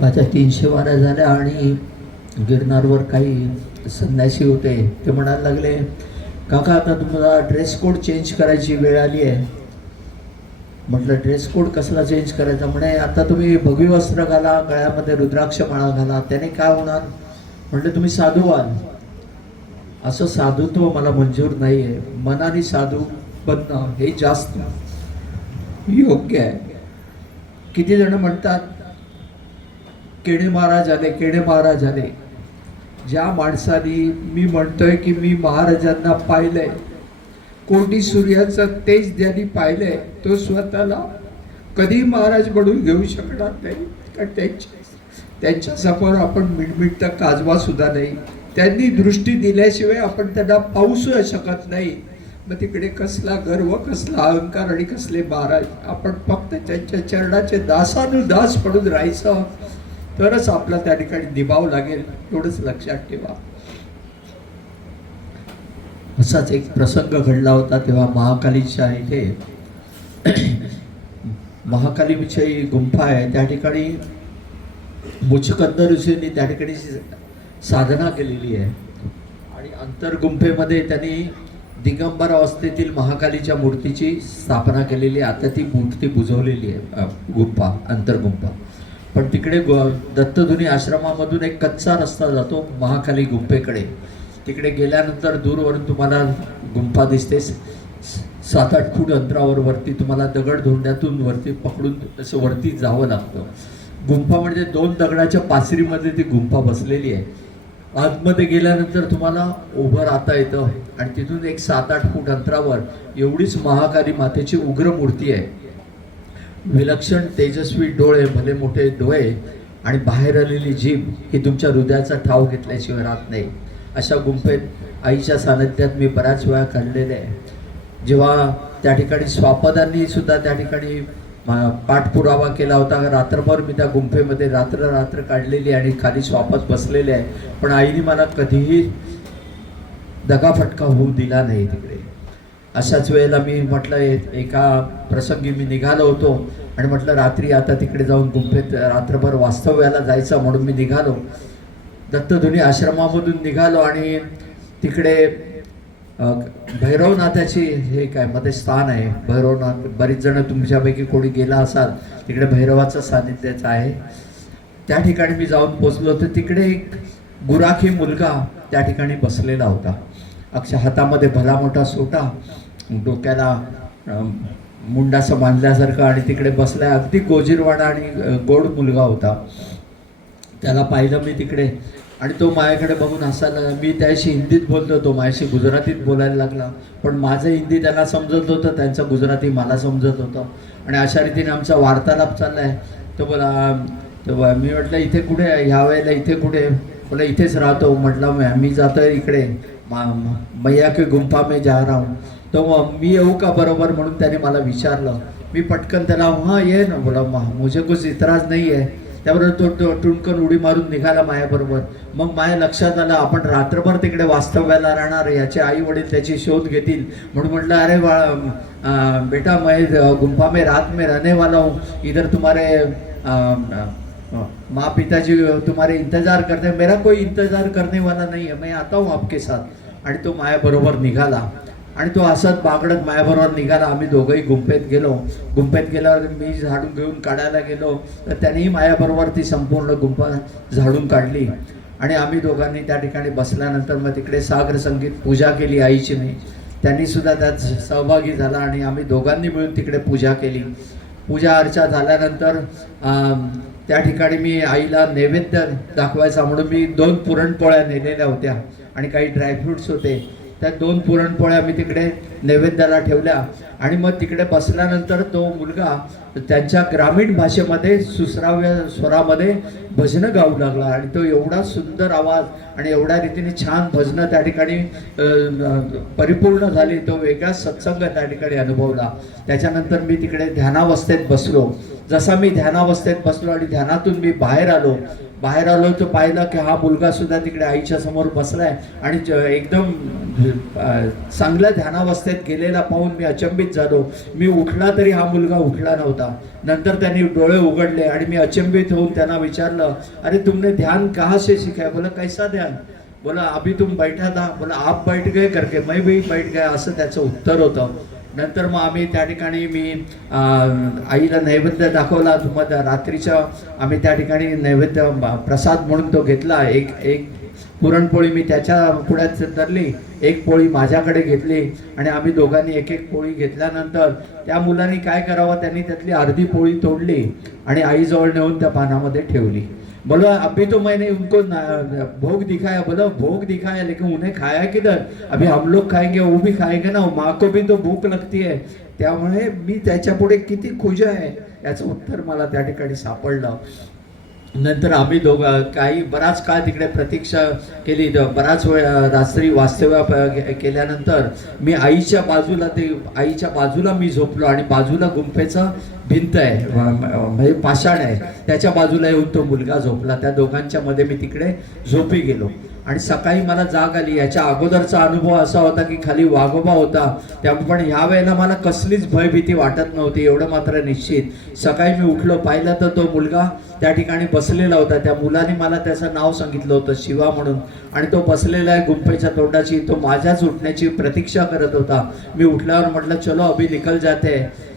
माझ्या तीनशे वाऱ्या झाल्या आणि गिरनारवर काही संन्यासी होते. ते म्हणायला लागले काका आता तुम्हाला ड्रेस कोड चेंज करायची वेळ आली आहे. म्हटलं ड्रेस कोड कसला चेंज करायचा? म्हणे आता तुम्ही भगवी वस्त्र घाला गळ्यामध्ये रुद्राक्ष माळा घाला त्याने काय होणार? म्हटलं तुम्ही साधू व्हाल. असं साधुत्व मला मंजूर नाही आहे मनाने साधू बनणं हे जास्त योग्य आहे. किती जण म्हणतात केणे महाराजाने केणे महाराजाने ज्या माणसाने मी म्हणतोय की मी महाराजांना पाहिलंय कोटी सूर्याचं तेज ज्यांनी पाहिलंय तो स्वतःला कधी महाराज म्हणून घेऊ शकणार नाही. कारण त्यांच्या त्यांच्यासमोर आपण मिटमिटता काजवा सुद्धा नाही. त्यांनी दृष्टी दिल्याशिवाय आपण त्यांना पाहू सुद्धा शकत नाही. मग तिकडे कसला गर्व कसला अहंकार आणि कसले महाराज? आपण फक्त त्यांच्या चरणाचे दासानुदास पडून राहायचं. तरच आपला त्या ठिकाणी निभाव लागेल एवढंच लक्षात ठेवा. असाच एक प्रसंग घडला होता तेव्हा महाकालीच्या इथे महाकालीची गुंफा आहे. त्या ठिकाणी मुचकंद ऋषींनी त्या ठिकाणी साधना केलेली आहे. आणि अंतरगुंफेमध्ये त्यांनी दिगंबर अवस्थेतील महाकालीच्या मूर्तीची स्थापना केलेली आहे. आता ती मूर्ती बुजवलेली आहे गुंफा अंतरगुंफा. पण तिकडे गो- दत्तधुनी आश्रमामधून एक कच्चा रस्ता जातो महाकाली गुंफेकडे तिकडे गेल्यानंतर दूरवरून तुम्हाला गुंफा दिसते. सात आठ फूट अंतरावर वरती तुम्हाला दगड धोंड्यातून वरती पकडून असं वरती जावं लागतं. गुंफा म्हणजे दोन दगडाच्या पासरीमध्ये ती गुंफा बसलेली आहे. आतमध्ये गेल्यानंतर तुम्हाला उभं राहता येतं आणि तिथून एक सात आठ फूट अंतरावर एवढीच महाकाली मातेची उग्र मूर्ती आहे. विलक्षण तेजस्वी डोळे भले मोठे डोळे आणि बाहेर आलेली जीभ ही तुमच्या हृदयाचा ठाव घेतल्याशिवाय राहत नाही. अशा गुंफेत आईच्या सानिध्यात मी बऱ्याच वेळा काढलेले आहे. जेव्हा त्या ठिकाणी स्वापदांनी सुद्धा त्या ठिकाणी पाठपुरावा केला होता रात्रभर मी त्या गुंफेमध्ये रात्र रात्र काढलेली आणि खाली स्वापद बसलेले आहे. पण आईने मला कधीही दगाफटका होऊ दिला नाही तिकडे. अशाच वेळेला मी म्हटलं एका प्रसंगी मी निघालो होतो आणि म्हटलं रात्री आता तिकडे जाऊन गुंफेत रात्रभर वास्तव्याला जायचं म्हणून मी निघालो. दत्तधुनी आश्रमामधून निघालो आणि तिकडे भैरवनाथाची हे काय मध्ये स्थान आहे. भैरवनाथ बरीच जण तुमच्यापैकी कोणी गेला असाल तिकडे भैरवाचं सान्निध्याचं आहे. त्या ठिकाणी मी जाऊन पोचलो तर तिकडे एक गुराखी मुलगा त्या ठिकाणी बसलेला होता. अक्षर हातामध्ये भला मोठा सोटा डोक्याला मुंडासं बांधल्यासारखं आणि तिकडे बसलाय अगदी गोजीरवाडा आणि गोड मुलगा होता. त्याला पाहिलं मी तिकडे आणि तो माझ्याकडे बघून हसायला मी त्याशी हिंदीत बोलतो तो माझ्याशी गुजरातीत बोलायला लागला. पण माझं हिंदी त्याला समजत होतं त्यांचं गुजराती मला समजत होतं. आणि अशा रीतीने आमचा वार्तालाप चालला आहे तो बोला तो मी म्हटलं इथे कुठे आहे? ह्या वेळेला इथे कुठे आहे? बोला इथेच राहतो. म्हटलं मी जातो इकडे. मैया के गुंफा में जा रहा हूँ। तो मग मी येऊ का बरोबर म्हणून त्याने मला विचारलं. मी पटकन त्याला हां ये ना. बोला "मा- मुझे कुछ इतराज नाही आहे त्याबरोबर तो तो टुणकन उडी मारून निघाला मायाबरोबर. मग माया लक्षात आलं आपण रात्रभर तिकडे वास्तव्याला राहणार याचे आई वडील त्याची शोध घेतील. म्हणून म्हटलं अरे बा बेटा मैं गुंफा में रात में रहने वाला हूँ. इधर तुम्हारे आ, आ, माँ पिताजी तुम्हारे इंतजार करते मेरा कोई इंतजार करने वाला नहीं है। मैं आता हूँ आपके साथ। आणि तो मायाबरोबर निघाला. आणि तो असत बागडत मायाबरोबर निघाला. आम्ही दोघंही गुंफेत गेलो. गुंफेत गेल्यावर मी झाडून घेऊन काढायला गेलो. तर त्यानेही मायाबरोबर ती संपूर्ण गुंफा झाडून काढली. आणि आम्ही दोघांनी त्या ठिकाणी बसल्यानंतर मग तिकडे सागर संगीत पूजा केली आईची मी. त्यांनी सुद्धा त्यात सहभागी झाला आणि आम्ही दोघांनी मिळून तिकडे पूजा केली. पूजा अर्चा झाल्यानंतर त्या ठिकाणी मी आईला नैवेद्य दाखवायचा म्हणून मी दोन पुरणपोळ्या नेलेल्या होत्या आणि काही ड्रायफ्रुट्स होते. त्या दोन पुरणपोळ्या मी तिकडे नैवेद्याला ठेवल्या. आणि मग तिकडे बसल्यानंतर तो मुलगा त्यांच्या ग्रामीण भाषेमध्ये सुसराव्या स्वरामध्ये भजनं गाऊ लागला. आणि तो एवढा सुंदर आवाज आणि एवढ्या रीतीने छान भजनं त्या ठिकाणी परिपूर्ण झाली. तो वेगळा सत्संग त्या ठिकाणी अनुभवला. त्याच्यानंतर मी तिकडे ध्यानावस्थेत बसलो. जसा मी ध्यानावस्थेत बसलो आणि ध्यानातून मी बाहेर आलो बाहेर आलो तर पाहिलं की हा मुलगा सुद्धा तिकडे आईच्या समोर बसलाय. आणि एकदम चांगल्या ध्यानावस्थेत गेलेला पाहून मी अचंबित झालो. मी उठला तरी हा मुलगा उठला नव्हता. नंतर त्यांनी डोळे उघडले आणि मी अचंबित होऊन त्यांना विचारलं अरे तुमने ध्यान कहाँ से शिकाय? बोला कैसा ध्यान? बोला अभी तुम बैठा था. बोला आप बैठ गए करके. मैं भी बैठ गया असं त्याचं उत्तर होतं. नंतर मग आम्ही त्या ठिकाणी मी आईला नैवेद्य दाखवला. मग रात्रीच्या आम्ही त्या ठिकाणी नैवेद्य प्रसाद म्हणून तो घेतला. एक एक पुरणपोळी मी त्याच्या पुढ्यात धरली. एक पोळी माझ्याकडे घेतली आणि आम्ही दोघांनी एक एक पोळी घेतल्यानंतर त्या मुलांनी काय करावं? त्यांनी त्यातली अर्धी पोळी तोडली आणि आईजवळ नेऊन त्या पानामध्ये ठेवली. बोलो अभी तो मैंने उनको भोग दिखाया बोला भोग दिखाया लेकिन उन्हें खाया किधर अभी हम लोग खाएंगे वो भी खाएंगे ना माँ को भी तो भूक लगती है त्यामुळे मी त्याच्यापुढे किती खुश आहे याचं उत्तर मला त्या ठिकाणी सापडलं नंतर आम्ही दोघं काही बराच काळ तिकडे प्रतीक्षा केली बराच वेळ रात्री वास्तव्य केल्यानंतर मी आईच्या बाजूला ते आईच्या बाजूला मी झोपलो आणि बाजूला गुंफेचं भिंत आहे म्हणजे पाषाण आहे. त्याच्या बाजूला येऊन तो मुलगा झोपला. त्या दोघांच्या मध्ये मी तिकडे झोपी गेलो. आणि सकाळी मला जाग आली. याच्या अगोदरचा अनुभव असा होता की खाली वाघोबा होता. त्यामुळे पण ह्या वेळेला मला कसलीच भयभीती वाटत नव्हती. एवढं मात्र निश्चित. सकाळी मी उठलो पाहिलं तर तो मुलगा त्या ठिकाणी बसलेला होता. त्या मुलाने मला त्याचं नाव सांगितलं होतं शिवा म्हणून. आणि तो बसलेला आहे गुंफेच्या तोंडाची तो माझ्याच उठण्याची प्रतीक्षा करत होता. मी उठल्यावर म्हटलं चलो अभी निकल जाते.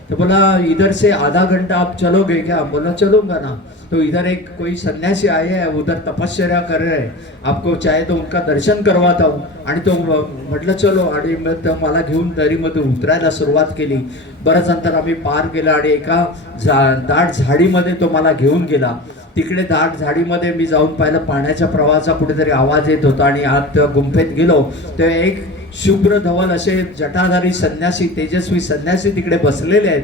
तो बोला इधर से आधा घंटा आप चलोगे क्या? बोला चलूंगा ना। तो इधर एक कोई सन्यासी आए हैं उधर तपश्चर्या कर रहे हैं। आपको चाहे तो उनका दर्शन करवाता हूँ। आणि तो म्हटलं चलो आणि मग मला घेऊन दरीमध्ये उतरायला सुरुवात केली. बरंच अंतर आम्ही पार केलं आणि एका झा दाट झाडीमध्ये तो मला घेऊन गेला. तिकडे दाट झाडीमध्ये मी जाऊन पाहिलं पाण्याच्या प्रवाहाचा कुठेतरी आवाज येत होता आणि आत गुंफेत गेलो. ते एक शुभ्र धवल असे जटाधारी संन्यासी तेजस्वी संन्यासी तिकडे बसलेले आहेत.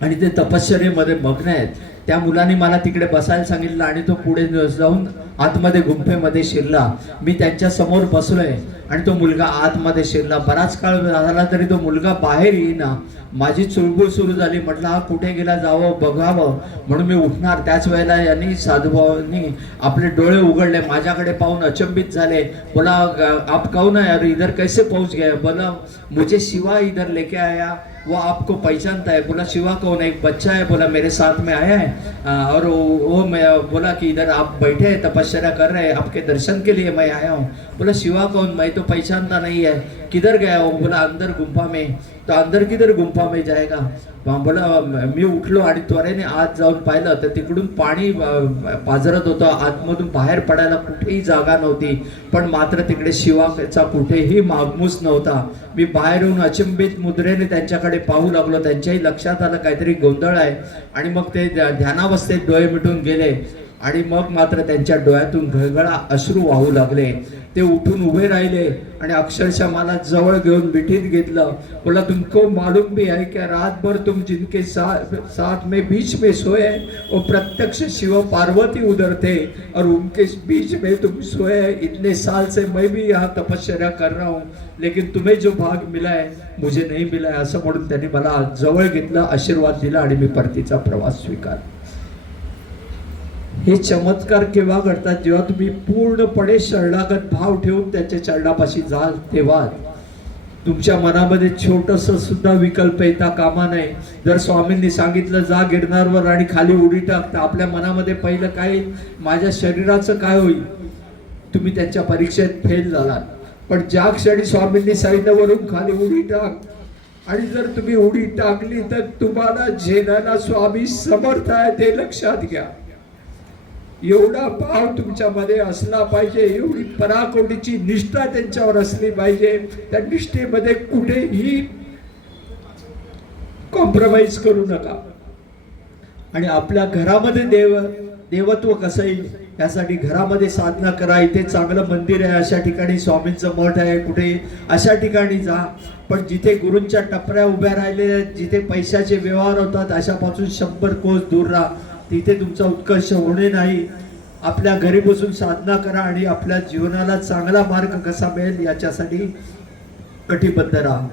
आणि ते तपश्चर्येमध्ये मग्न आहेत. त्या मुलाने मला तिकडे बसायला सांगितलं आणि तो पुढे जाऊन आतमध्ये गुंफेमध्ये शिरला. मी त्यांच्यासमोर बसलोय आणि तो मुलगा आतमध्ये शिरला. बराच काळ झाला तरी तो मुलगा बाहेर येईना. माझी चुळबुळ सुरू झाली. म्हटलं हा कुठे गेला जावं बघावं. म्हणून मी उठणार. त्याच वेळेला यांनी साधुभावांनी आपले डोळे उघडले. माझ्याकडे पाहून अचंबित झाले. बोला आप कौन है? अरे इधर कैसे पहुंच गया बोला मुझे शिवा इधर लेके आया वो आपको पहचानता है. बोला शिवा कौन है? एक बच्चा है। बोला मेरे साथ में आया है। और वो, वो मैं बोला कि इधर आप बैठे हैं तपस्या कर रहे हैं आपके दर्शन के लिए मैं आया हूँ। बोला शिवा कौन? मैं तो पहचानता नहीं है। किधर गया वो बोला अंदर गुंफा में। तो अंदर किधर गुंफा में जाएगा? बोला मी उठलो आणि त्वरेने आत जाऊन पाहिलं तर तिकडून पाणी पाझरत होतं. आतमधून बाहेर पडायला कुठेही जागा नव्हती. पण मात्र तिकडे शिवाचा कुठेही मागमूस नव्हता. मी बाहेरून अचंबित मुद्रेने त्यांच्याकडे पाहू लागलो. त्यांच्याही लक्षात आलं काहीतरी गोंधळ आहे. आणि मग ते ध्या- ध्यानावस्थेत डोळे मिटून गेले. आणि मग मात्र त्यांच्या डोळ्यातून घळघळा अश्रू वाहू लागले. ते उठून उभे राहिले आणि अक्षरशः मला जवळ घेऊन मिठीत घेतलं. बोला तुमको मालूम भी है क्या रात भर तुम जिनके साथ साथ में बीच में सोए वो प्रत्यक्ष शिव पार्वती उधर थे और उनके बीच में तुम सोए इतने साल से मैं भी यहाँ तपश्चर्या कर रहा हूँ लेकिन तुम्हें जो भाग मिला है मुझे नहीं मिला है। असं म्हणून त्यांनी मला जवळ घेतलं आशीर्वाद दिला आणि मी परतीचा प्रवास स्वीकारला. हे चमत्कार केव्हा घडतात? जेव्हा तुम्ही पूर्णपणे शरणागत भाव ठेवून त्याच्या चरणापाशी जाल तेव्हा तुमच्या मनामध्ये छोटस सुद्धा विकल्प येता कामा नये. जर स्वामींनी सांगितलं जा गिरणारवर आणि खाली उडी टाक तर आपल्या मनामध्ये पहिलं काय माझ्या शरीराचं काय होईल? तुम्ही त्यांच्या परीक्षेत फेल झालात. पण ज्या क्षणी स्वामींनी सांगितलं वरून खाली उडी टाक आणि जर तुम्ही उडी टाकली तर तुम्हाला झेनाला स्वामी समर्थ आहे ते लक्षात घ्या. एवढा भाव तुमच्यामध्ये असला पाहिजे एवढी पराकोटीची निष्ठा त्यांच्यावर असली पाहिजे त्या निष्ठेमध्ये कुठेही कॉम्प्रोमाइज करू नका. आणि आपल्या घरामध्ये देव देवत्व कसं येईल यासाठी घरामध्ये साधना करा. इथे चांगलं मंदिर आहे अशा ठिकाणी स्वामींचं मठ आहे कुठे अशा ठिकाणी जा. पण जिथे गुरूंच्या टपऱ्या उभ्या राहिलेल्या आहेत जिथे पैशाचे व्यवहार होतात अशापासून शंभर कोस दूर राहा. तिथे तुमचा उत्कर्ष होणे नाही. आपल्या घरी बसून साधना करा आणि आपल्या जीवनाला चांगला मार्ग कसा मिळेल याच्यासाठी कटिबद्ध राहा.